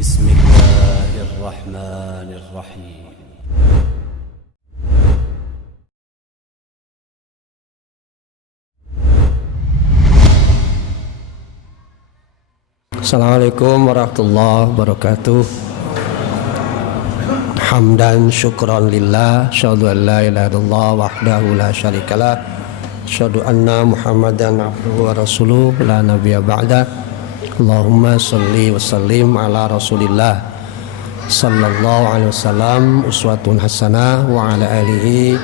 بسم الله الرحمن الرحيم. Assalamualaikum warahmatullahi wabarakatuh. Hamdan syukran lillah, syahadu an la ilaha illallah wahdahu la syarikalah, syahadu anna Muhammadan abduhu wa rasuluh la nabiyya ba'da. Allahumma salli wa sallim ala rasulillah sallallahu alaihi wasallam uswatun hasanah wa ala alihi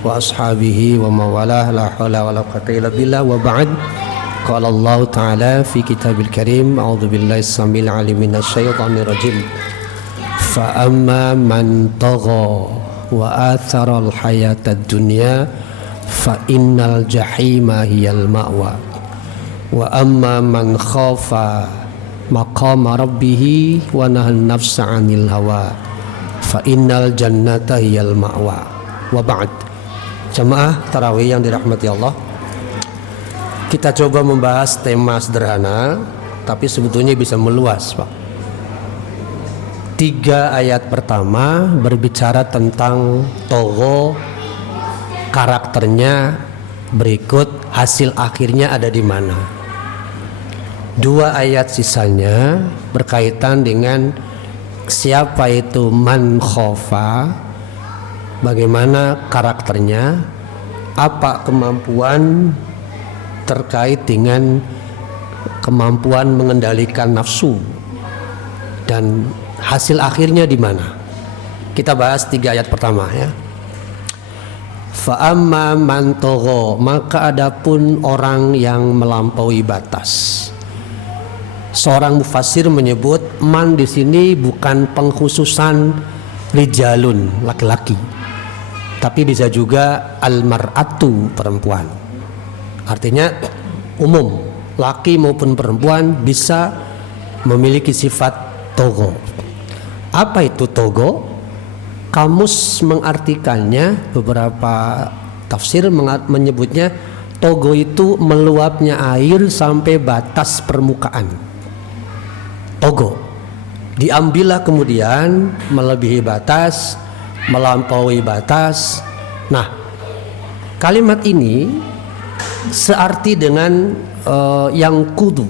wa ashabihi wa mawalah la haula wa la quwwata illa billah wa ba'd. Qala Allah Ta'ala fi kitabil karim, a'udzu billahi samil alim minasy syaithanir rajim. Fa amma man tagha wa athara al hayatad dunya fa innal jahima hiyal ma'wa. Wa amma man khafa maqama rabbih wa nahan nafsa 'anil hawa fa innal jannata hiyal ma'wa. Wa ba'd. Jamaah tarawih yang dirahmati Allah, kita coba membahas tema sederhana tapi sebetulnya bisa meluas, Pak. 3 ayat pertama berbicara tentang togo, karakternya, berikut hasil akhirnya ada di mana. 2 ayat sisanya berkaitan dengan siapa itu man khofa, bagaimana karakternya, apa kemampuan terkait dengan kemampuan mengendalikan nafsu, dan hasil akhirnya di mana. Kita bahas 3 ayat pertama ya. Fa amma man tagha, maka adapun orang yang melampaui batas. Seorang mufassir menyebut man di sini bukan pengkhususan rijalun, laki-laki, tapi bisa juga al-mar'atu, perempuan. Artinya umum, laki maupun perempuan bisa memiliki sifat togo. Apa itu togo? Kamus mengartikannya, beberapa tafsir menyebutnya togo itu meluapnya air sampai batas permukaan. Togo diambillah kemudian melebihi batas, melampaui batas. Nah, kalimat ini searti dengan yang kudu,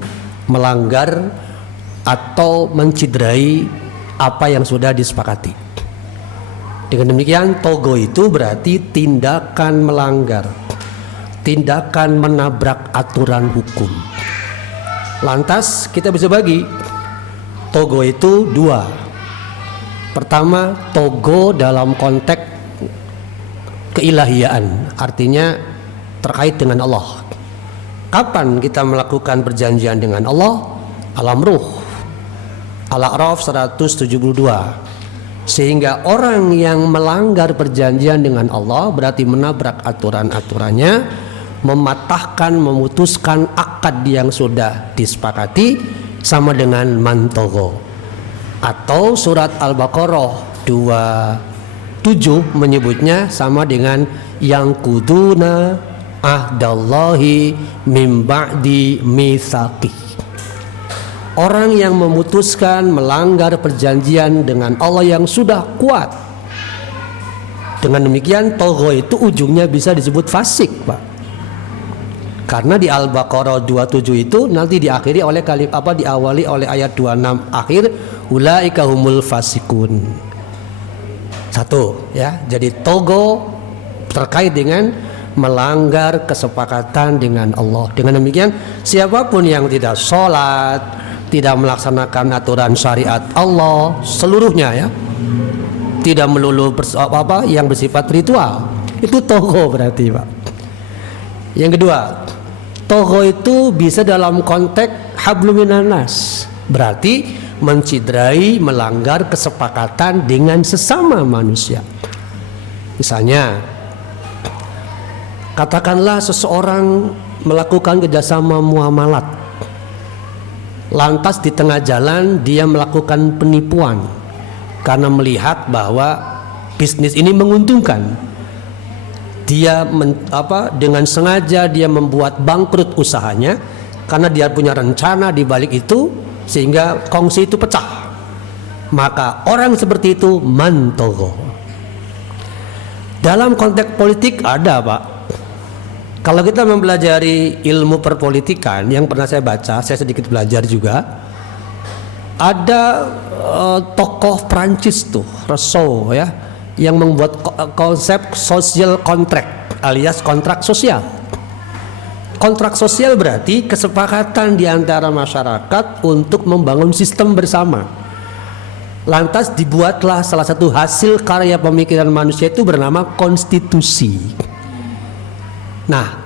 melanggar atau menciderai apa yang sudah disepakati. Dengan demikian togo itu berarti tindakan melanggar, tindakan menabrak aturan hukum. Lantas kita bisa bagi togo itu 2. Pertama, togo dalam konteks keilahiyaan, artinya terkait dengan Allah. Kapan kita melakukan perjanjian dengan Allah? Alam ruh, Al-A'raf 172. Sehingga orang yang melanggar perjanjian dengan Allah berarti menabrak aturan-aturannya, mematahkan, memutuskan akad yang sudah disepakati, sama dengan mantogo. Atau surat Al-Baqarah 27 menyebutnya sama dengan yang kuduna ahdallahi min ba'di mitsaqi. Orang yang memutuskan melanggar perjanjian dengan Allah yang sudah kuat. Dengan demikian togo itu ujungnya bisa disebut fasik, Pak. Karena di Al-Baqarah 27 itu nanti diakhiri oleh diawali oleh ayat 26 akhir, ulaika humul fasikun. 1 ya. Jadi togo terkait dengan melanggar kesepakatan dengan Allah. Dengan demikian siapapun yang tidak sholat, tidak melaksanakan aturan syariat Allah seluruhnya ya, tidak melulu yang bersifat ritual, itu togo berarti, Pak. Yang kedua, togo itu bisa dalam konteks hablum minan nas, berarti menciderai, melanggar kesepakatan dengan sesama manusia. Misalnya, katakanlah seseorang melakukan kerjasama muamalat, lantas di tengah jalan dia melakukan penipuan karena melihat bahwa bisnis ini menguntungkan. Dia dengan sengaja dia membuat bangkrut usahanya karena dia punya rencana di balik itu, sehingga kongsi itu pecah. maka orang seperti itu mantogo. Dalam konteks politik ada, Pak. Kalau kita mempelajari ilmu perpolitikan yang pernah saya baca, saya sedikit belajar juga. Ada tokoh Prancis tuh, Rousseau ya, yang membuat konsep social contract alias kontrak sosial. Kontrak sosial berarti kesepakatan di antara masyarakat untuk membangun sistem bersama. Lantas dibuatlah salah satu hasil karya pemikiran manusia itu bernama konstitusi. Nah,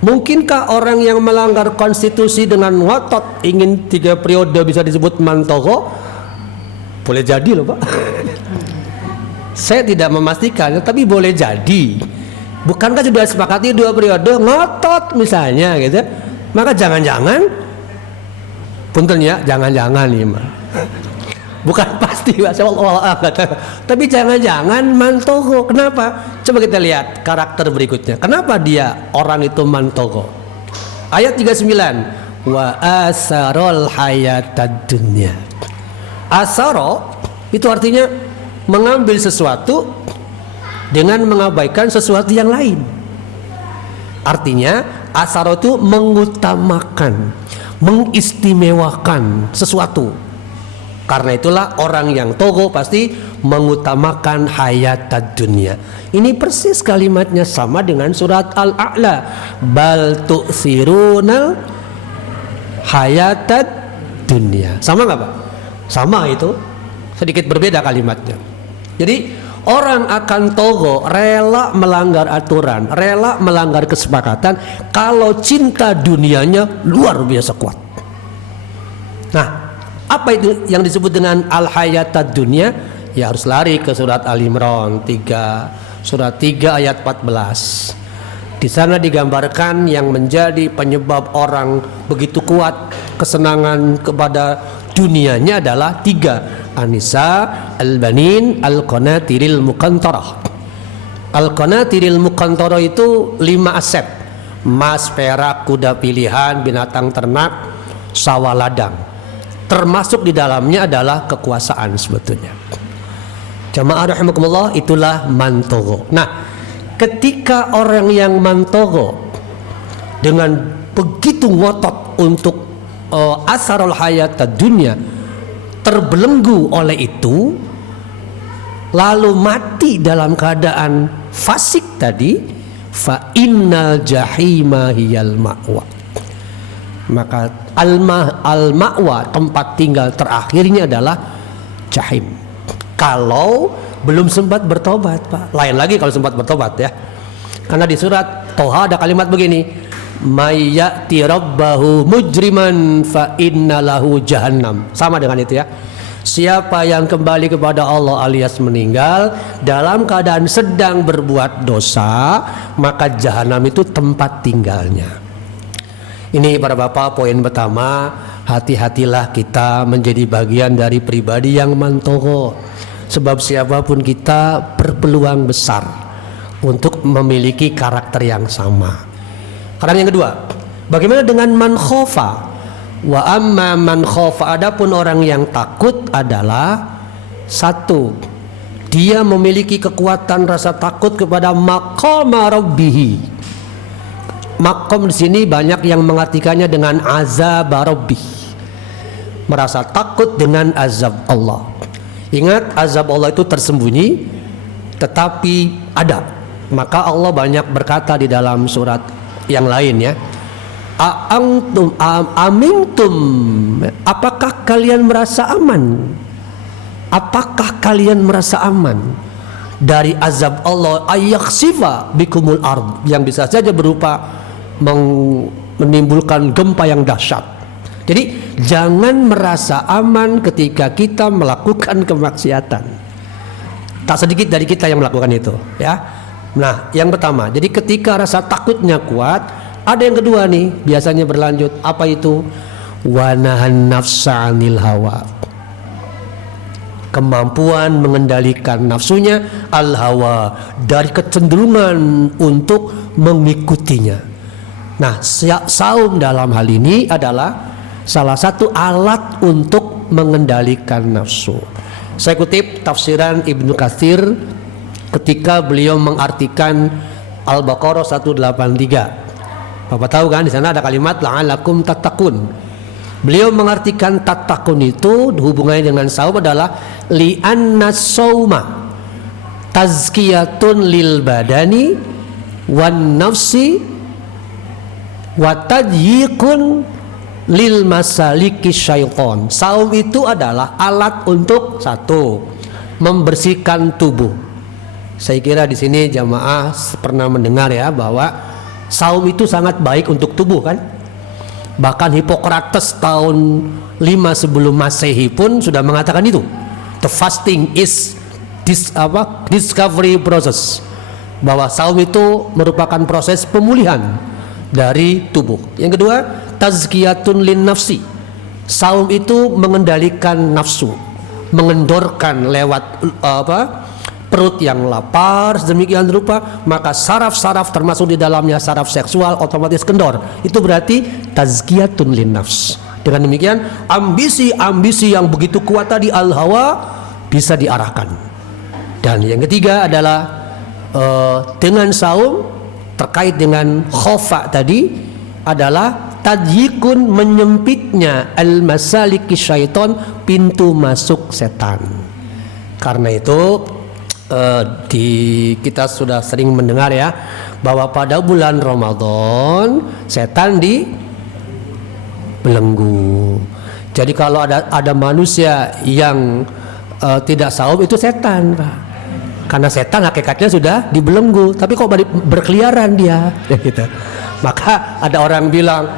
mungkinkah orang yang melanggar konstitusi dengan ngotot ingin 3 periode bisa disebut mantogo? Boleh jadi loh, Pak. Saya tidak memastikan, tapi boleh jadi. Bukankah sudah sepakati 2 periode ngotot misalnya gitu? Maka jangan-jangan, punten ya, jangan-jangan nih, Mas. Bukan pasti, Allah, tapi jangan-jangan mantogo. Kenapa? Coba kita lihat karakter berikutnya. Kenapa dia orang itu mantogo? Ayat 39, wa asarol hayatad dunya. Asaro itu artinya mengambil sesuatu dengan mengabaikan sesuatu yang lain. Artinya asaro itu mengutamakan, mengistimewakan sesuatu. Karena itulah orang yang togo pasti mengutamakan hayatad dunia. Ini persis kalimatnya sama dengan surat Al-A'la. Bal tu'thirunal hayatad dunia. Sama nggak, Pak? Sama itu. Sedikit berbeda kalimatnya. Jadi orang akan togo, rela melanggar aturan, rela melanggar kesepakatan kalau cinta dunianya luar biasa kuat. Nah, apa itu yang disebut dengan al-hayatad dunya? Ya harus lari ke surat Al-Imran 3, surat 3 ayat 14. Di sana digambarkan yang menjadi penyebab orang begitu kuat kesenangan kepada dunianya adalah 3. An-nisa, al-banin, al-qanatiril muqantarah. Al-qanatiril muqantarah itu 5 aset: emas, perak, kuda pilihan, binatang ternak, sawah ladang. Termasuk di dalamnya adalah kekuasaan sebetulnya. Jamaah rahimakumullah, itulah mantogo. Nah, ketika orang yang mantogo dengan begitu ngotot untuk asarul hayatad dunya terbelenggu oleh itu, lalu mati dalam keadaan fasik tadi, fa innal jahima hiyal ma'wa. Maka al-ma'wa, tempat tinggal terakhirnya adalah jahim. Kalau belum sempat bertobat, Pak. Lain lagi kalau sempat bertobat ya. Karena di surat Toha ada kalimat begini, may ya'ti rabbahu mujriman fa innalahu jahannam. Sama dengan itu ya. Siapa yang kembali kepada Allah alias meninggal dalam keadaan sedang berbuat dosa, maka jahanam itu tempat tinggalnya. Ini para bapak, poin pertama, hati-hatilah kita menjadi bagian dari pribadi yang mantogo. Sebab siapapun kita berpeluang besar untuk memiliki karakter yang sama. Karena yang kedua, bagaimana dengan man khofa? Wa amma man khofa, adapun orang yang takut adalah 1, dia memiliki kekuatan rasa takut kepada maqama rabbih. Makom di sini banyak yang mengartikannya dengan azab Rabbi, merasa takut dengan azab Allah. Ingat, azab Allah itu tersembunyi tetapi ada. Maka Allah banyak berkata di dalam surat yang lain ya, amintum, apakah kalian merasa aman? Apakah kalian merasa aman dari azab Allah ayakhsifa bikumul ard, yang bisa saja berupa menimbulkan gempa yang dahsyat. Jadi jangan merasa aman ketika kita melakukan kemaksiatan. Tak sedikit dari kita yang melakukan itu ya. Nah, yang pertama, jadi ketika rasa takutnya kuat, ada yang kedua nih, biasanya berlanjut. Apa itu? Wa nahan nafsa 'anil hawa. Kemampuan mengendalikan nafsunya, al-hawa, dari kecenderungan untuk mengikutinya. Nah, saum dalam hal ini adalah salah satu alat untuk mengendalikan nafsu. Saya kutip tafsiran Ibnu Katsir ketika beliau mengartikan Al-Baqarah 183. Bapak tahu kan di sana ada kalimat la'alakum tattaqun. Beliau mengartikan tattaqun itu hubungannya dengan saum adalah li'anna sauma tazkiyatun lil badani wan nafsi wa tadyiqun lil masaliki syaiton. Saum itu adalah alat untuk satu, membersihkan tubuh. Saya kira di sini jamaah pernah mendengar ya bahwa saum itu sangat baik untuk tubuh kan? Bahkan Hippocrates tahun 5 sebelum Masehi pun sudah mengatakan itu. The fasting is discovery process. Bahwa saum itu merupakan proses pemulihan dari tubuh. Yang kedua, tazkiyatun lin nafsi. Saum itu mengendalikan nafsu, mengendorkan lewat perut yang lapar sedemikian rupa, maka saraf-saraf termasuk di dalamnya saraf seksual otomatis kendor. Itu berarti tazkiyatun lin nafs. Dengan demikian ambisi-ambisi yang begitu kuat tadi al-hawa bisa diarahkan. Dan yang ketiga adalah dengan saum terkait dengan khofa tadi adalah tadyikun, menyempitnya al-masaliki syaiton, pintu masuk setan. Karena itu kita sudah sering mendengar ya bahwa pada bulan Ramadan setan dibelenggu. Jadi kalau ada manusia yang tidak saum itu setan, Pak. Karena setan hakikatnya sudah dibelenggu, tapi kok berkeliaran dia, gitu. Maka ada orang bilang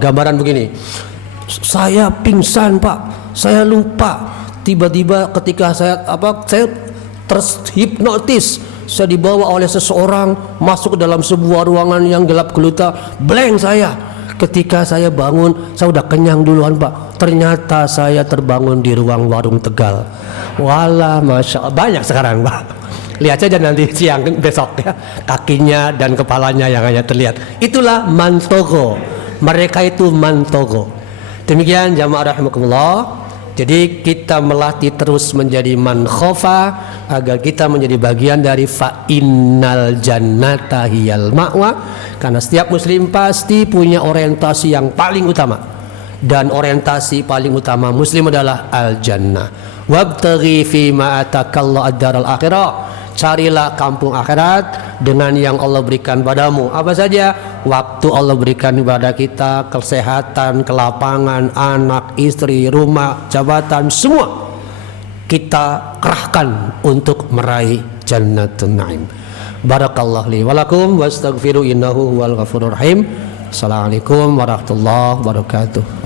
gambaran begini. Saya pingsan, Pak. Saya lupa. Tiba-tiba ketika saya terhipnotis, saya dibawa oleh seseorang masuk ke dalam sebuah ruangan yang gelap gulita, blank saya. Ketika saya bangun, saya udah kenyang duluan, Pak. Ternyata saya terbangun di ruang warung Tegal. Walah, masya Allah, banyak sekarang, Pak. Lihat saja nanti siang besok ya, kakinya dan kepalanya yang hanya terlihat. Itulah mantogo. Mereka itu mantogo. Demikian jamaah rahimakumullah. Jadi kita melatih terus menjadi man khofa agar kita menjadi bagian dari fa innal jannata hiyal ma'wa. Karena setiap muslim pasti punya orientasi yang paling utama, dan orientasi paling utama muslim adalah al jannah. Wabtaghi fi ma atakallahu ad-daral akhirah. Carilah kampung akhirat dengan yang Allah berikan padamu. Apa saja? Waktu Allah berikan kepada kita, kesehatan, kelapangan, anak, istri, rumah, jabatan, semua kita kerahkan untuk meraih jannatun na'im. Barakallahu li wa lakum wastaghfiru innahu huwal ghafurur rahim. Assalamualaikum warahmatullahi wabarakatuh.